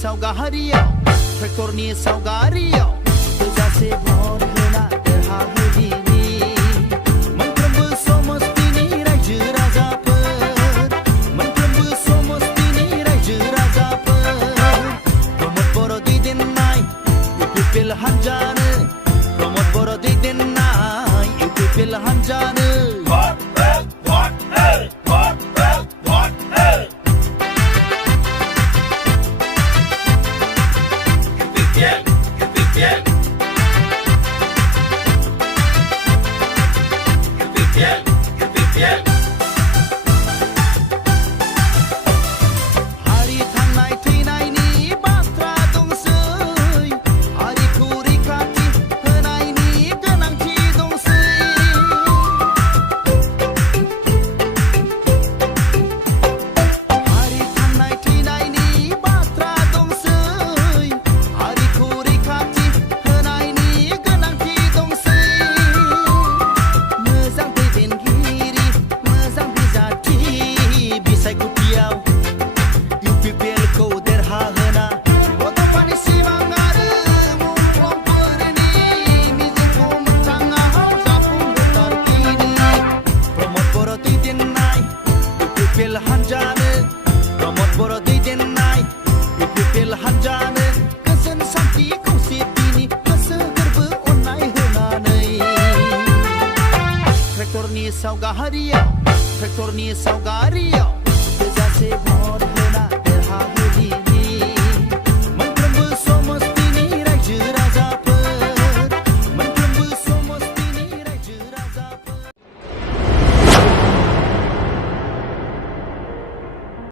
सावगारियाव ट्रेक्टरनि सावगारियाव थोजासे भर होना देरहाहोदिनि मोनफ्रोमबो समस्तिनि रायजो राजाफोर मोनफ्रोमबो समस्तिनि रायजो राजाफोर प्रमद बर' दैदेननाय इउपिपिएल हान्जानो प्रमद बर' दैदेननाय इउपिपिएल हान्जानो हारि थांनाय थैनायनि बाथ्रा दंसै हारिखौ रैखाथि होनायनि गोनांथि दंसै हारि थांनाय थैनायनि बाथ्रा दंसै हारिखौ रैखाथि होनायनि गोनांथि दंसै मोजां दैदेनगिरि मोजां बिजाथि बिसायख'थियाव इउपिपिएलखौ देरहाहोना गथ'फोरनि सिमां आरो मुंख्लंफोरनि मिजिंखौ मोगथाङाव जाफुंहोथारफिनो प्रमद बर' दैदेननाय इउपिपिएल हान्जानो प्रमद बर' दैदेननाय इउपिपिएल हान्जानो गोजोन सान्थि खौसेथिनि गोसो गोरबो अननाय होनानै ट्रेक्टरनि सावगारियाव थोजासे भर